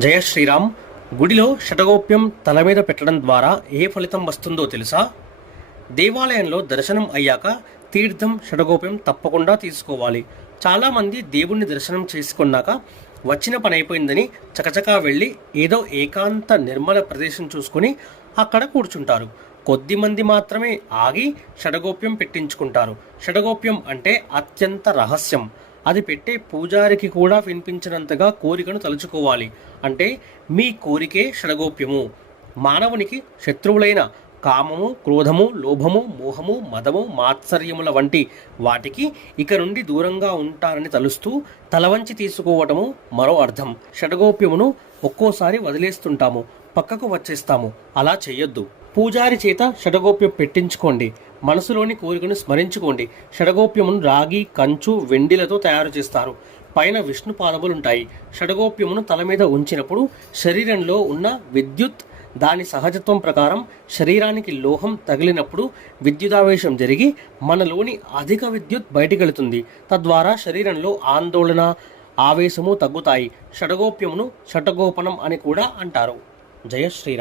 జయ శ్రీరామ్. గుడిలో షటగోప్యం తల మీద పెట్టడం ద్వారా ఏ ఫలితం వస్తుందో తెలుసా? దేవాలయంలో దర్శనం అయ్యాక తీర్థం షటగోప్యం తప్పకుండా తీసుకోవాలి. చాలామంది దేవుణ్ణి దర్శనం చేసుకున్నాక వచ్చిన పని అయిపోయిందని చకచకా వెళ్ళి ఏదో ఏకాంత నిర్మల ప్రదేశం చూసుకుని అక్కడ కూర్చుంటారు. కొద్దిమంది మాత్రమే ఆగి షటగోప్యం పెట్టించుకుంటారు. షటగోప్యం అంటే అత్యంత రహస్యం. అది పెట్టే పూజారికి కూడా వినిపించినంతగా కోరికను తలుచుకోవాలి. అంటే మీ కోరికే షడగోప్యము. మానవునికి శత్రువులైన కామము, క్రోధము, లోభము, మోహము, మదము, మాత్సర్యముల వంటి వాటికి ఇక నుండి దూరంగా ఉంటారని తలుస్తూ తలవంచి తీసుకోవటము మరో అర్థం. షడగోప్యమును ఒక్కోసారి వదిలేస్తుంటాము, పక్కకు వచ్చేస్తాము. అలా చెయ్యొద్దు. పూజారి చేత షడగోప్యం పెట్టించుకోండి. మనసులోని కోరికను స్మరించుకోండి. షడగోప్యమును రాగి, కంచు, వెండిలతో తయారు చేస్తారు. పైన విష్ణు పాదములుంటాయి. షడగోప్యమును తల మీద ఉంచినప్పుడు శరీరంలో ఉన్న విద్యుత్ దాని సహజత్వం ప్రకారం శరీరానికి లోహం తగిలినప్పుడు విద్యుదావేశం జరిగి మనలోని అధిక విద్యుత్ బయటికెళుతుంది. తద్వారా శరీరంలో ఆందోళన, ఆవేశము తగ్గుతాయి. షడగోప్యమును షటగోపనం అని కూడా అంటారు. జయ శ్రీరామ్.